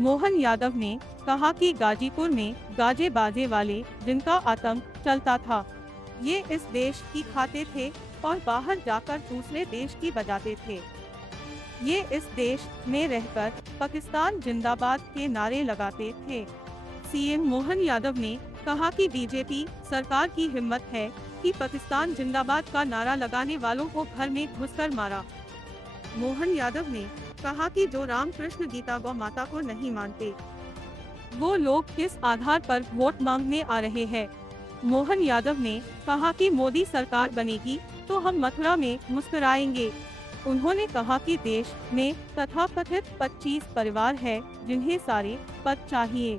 मोहन यादव ने कहा कि गाजीपुर में गाजे बाजे वाले जिनका आतंक चलता था, ये इस देश की खाते थे और बाहर जाकर दूसरे देश की बजाते थे। ये इस देश में रहकर पाकिस्तान जिंदाबाद के नारे लगाते थे। सीएम मोहन यादव ने कहा कि बीजेपी सरकार की हिम्मत है कि पाकिस्तान जिंदाबाद का नारा लगाने वालों को घर में घुसकर मारा। मोहन यादव ने कहा कि जो रामकृष्ण गीता गौ माता को नहीं मानते, वो लोग किस आधार पर वोट मांगने आ रहे हैं। मोहन यादव ने कहा कि मोदी सरकार बनेगी तो हम मथुरा में मुस्कुराएंगे। उन्होंने कहा कि देश में तथाकथित 25 परिवार है जिन्हें सारे पद चाहिए।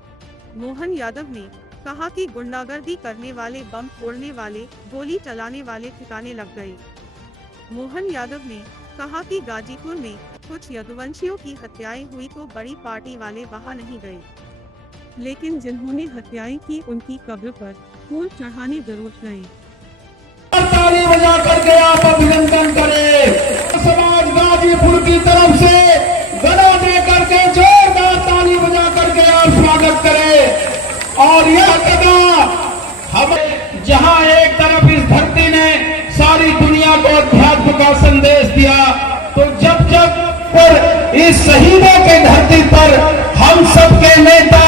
मोहन यादव ने कहा कि गुंडागर्दी करने वाले, बम फोड़ने वाले, गोली चलाने वाले ठिकाने लग गए। मोहन यादव ने कहा कि गाजीपुर में कुछ यदुवंशियों की हत्याएं हुई तो बड़ी पार्टी वाले वहां नहीं गए, लेकिन जिन्होंने हत्याएं की उनकी कब्र पर फूल चढ़ाने जरूर गए। ताली बजा करके आप अभिनंदन करें। समाज गाजीपुर की तरफ से गला दे करके जोरदार ताली बजा करके आप स्वागत करें। और यह कदम हम जहां एक तरफ इस धरती ने सारी दुनिया को अध्यात्म का संदेश दिया, तो जब जब पर इस शहीदों के धरती पर हम सबके नेता,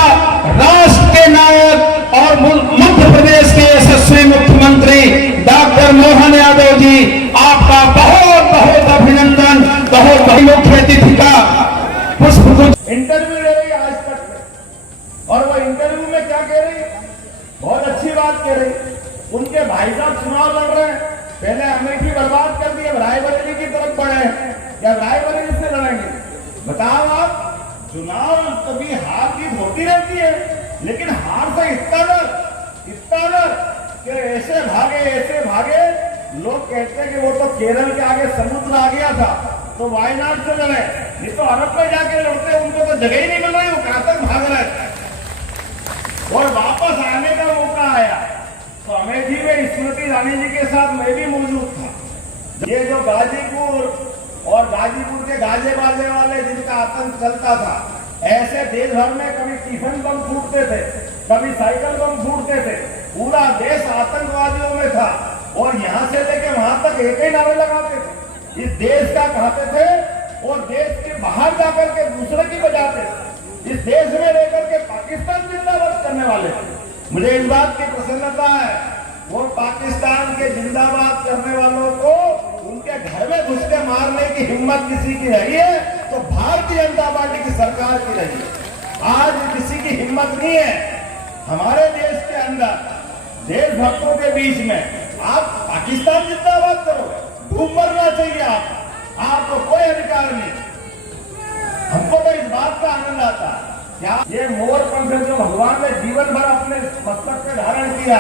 राष्ट्र के नायक और मध्य प्रदेश के यशस्वी मुख्यमंत्री डॉक्टर मोहन यादव जी, आपका बहुत बहुत अभिनंदन। बहुत मुख्य अतिथि का पुष्प इंटरव्यू ले रही आज तक, और वो इंटरव्यू में क्या कह रही, बहुत अच्छी बात कह रही। उनके भाई साहब चुनाव लड़ रहे हैं, पहले अमेठी बर्बाद कर दी, अब रायबरेली की तरफ बढ़े, क्या रायबरेली से लड़ेंगे? बताओ आप, चुनाव कभी हार जीत होती रहती है, लेकिन हार से इतना डर कि ऐसे भागे। लोग कहते हैं कि वो तो केरल के आगे समुद्र आ गया था तो वायनाड से लड़े, नहीं तो अरब में जाके लड़ते, उनको तो जगह ही नहीं मिल रही, वो कहां तक भाग रहे। और वापस आने का मौका आया तो अमेठी में स्मृति ईरानी जी के साथ मैं भी मौजूद था। ये जो गाजीपुर और गाजीपुर के गाजे बाजे वाले जिनका आतंक चलता था, ऐसे देश भर में कभी टिफिन बम फूटते थे, कभी साइकिल बम फूटते थे, पूरा देश आतंकवादियों में था। और यहां से लेके वहां तक एक ही नारे लगाते थे, इस देश का कहते थे, और देश के बाहर जाकर के दूसरे की बजाते थे। इस देश में रहकर के पाकिस्तान जिंदाबाद करने वाले, मुझे इस बात की प्रसन्नता है, वो पाकिस्तान के जिंदाबाद करने वालों को उनके घर में घुस के मारने की हिम्मत किसी की रही है तो भारतीय जनता पार्टी की सरकार की रही है। आज किसी की हिम्मत नहीं है हमारे देश के अंदर, देशभक्तों के बीच में आप पाकिस्तान जिंदाबाद करो, डूब मरना चाहिए आपको कोई अधिकार नहीं। हमको तो इस बात का आनंद आता है, क्या ये मोर पंख जो भगवान ने जीवन भर अपने मस्तक पे धारण किया,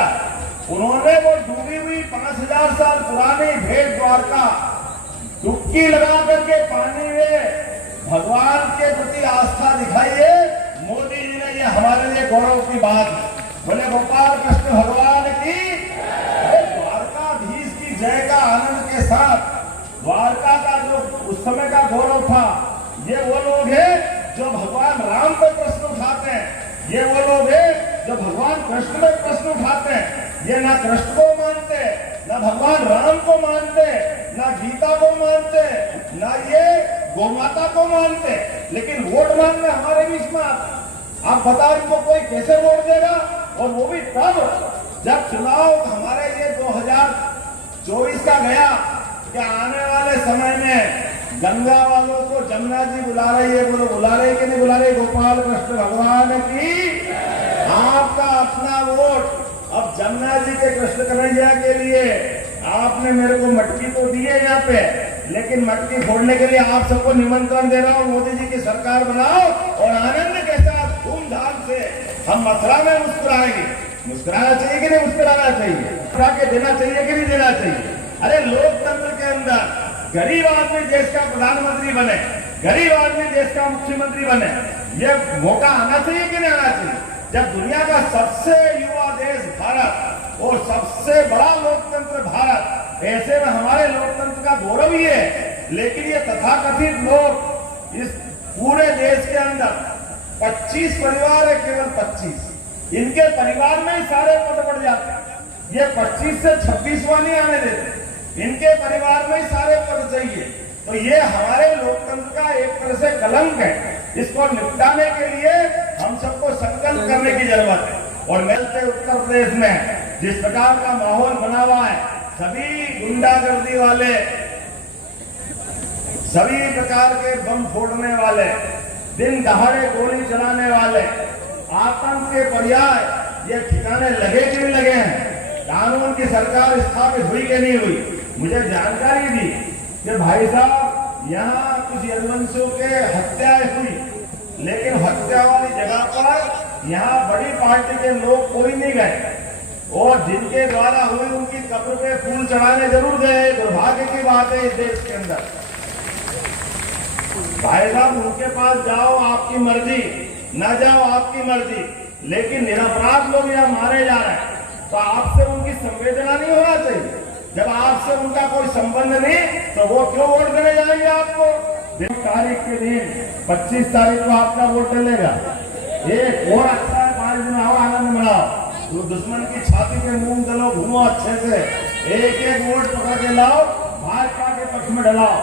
उन्होंने वो डूबी हुई 5000 साल पुरानी भेंट द्वारका डुबकी लगा करके पानी में भगवान के प्रति आस्था दिखाई है। मोदी जी ने ये हमारे लिए गौरव की बात है। बोले गोपाल कृष्ण भगवान की, द्वारकाधीश की जय का आनंद के साथ। द्वारका का जो उस समय का गौरव था, ये वो लोग हैं जो भगवान राम पे प्रश्न उठाते हैं, ये वो लोग हैं जो भगवान कृष्ण में प्रश्न उठाते हैं। ये ना कृष्ण को मानते, ना भगवान राम को मानते, ना गीता को मानते, ना ये गौमाता को मानते, लेकिन वोट मांगने हमारे बीच में आते। आप बताओ इनको कोई कैसे वोट देगा? और वो भी तब जब चुनाव हमारे ये 2024 का गया कि आने वाले समय में गंगा वालों को जमुना जी बुला रही है, बोलो बुला रही कि नहीं बुला रही? गोपाल कृष्ण भगवान की आपका अपना वोट अब जमुना जी के कृष्ण कन्हैया के लिए। आपने मेरे को मटकी तो दी है यहाँ पे, लेकिन मटकी फोड़ने के लिए आप सबको निमंत्रण दे रहा हूँ, मोदी जी की सरकार बनाओ और आनंद के साथ धूमधाम से हम मथुरा में मुस्कुराएंगे। मुस्कुराना चाहिए कि नहीं मुस्कुराना चाहिए? मुस्कुरा के देना चाहिए कि नहीं देना चाहिए? अरे लोकतंत्र के अंदर गरीब आदमी देश का प्रधानमंत्री बने, गरीब आदमी देश का मुख्यमंत्री बने, ये मौका आना चाहिए कि नहीं आना चाहिए? जब दुनिया का सबसे युवा देश भारत और सबसे बड़ा लोकतंत्र भारत, ऐसे में हमारे लोकतंत्र का गौरव ही है। लेकिन ये तथाकथित लोग इस पूरे देश के अंदर 25 परिवार है, केवल 25, इनके परिवार में ही सारे पद बढ़ जाते हैं। ये 25 से 26वां नहीं आने देते, इनके परिवार में ही सारे पद चाहिए। तो ये हमारे लोकतंत्र का एक तरह से कलंक है। इसको निपटाने के लिए हम सबको संकल्प करने की जरूरत है। और मिलते उत्तर प्रदेश में जिस प्रकार का माहौल बना हुआ है, सभी गुंडागर्दी वाले, सभी प्रकार के बम फोड़ने वाले, दिन दहाड़े गोली चलाने वाले, आतंक के पर्याय ये ठिकाने लगे कि नहीं लगे हैं? कानून की सरकार स्थापित हुई कि नहीं हुई? मुझे जानकारी दी कि भाई साहब यहाँ कुछ यदुवंशियों के हत्याएं हुई, लेकिन हत्या वाली जगह पर यहाँ बड़ी पार्टी के लोग कोई नहीं गए, और जिनके द्वारा हुई उनकी कब्र पे फूल चढ़ाने जरूर गए। दुर्भाग्य की बात है इस देश के अंदर। भाई साहब उनके पास जाओ आपकी मर्जी, न जाओ आपकी मर्जी, लेकिन निरपराध लोग यहाँ मारे जा रहे हैं, तो आपसे उनकी संवेदना नहीं होना चाहिए? जब आपसे उनका कोई संबंध नहीं, तो वो क्यों वोट देने जाएंगे आपको? तारीख के दिन 25 तारीख को आपका वोट डलेगा। एक और अच्छा है, 5 दिन आओ, आनंद मनाओ, तो दुश्मन की छाती पे मूंग दलो, घूमो अच्छे से, एक एक वोट पकड़ के लाओ, भाजपा के पक्ष में डलाओ।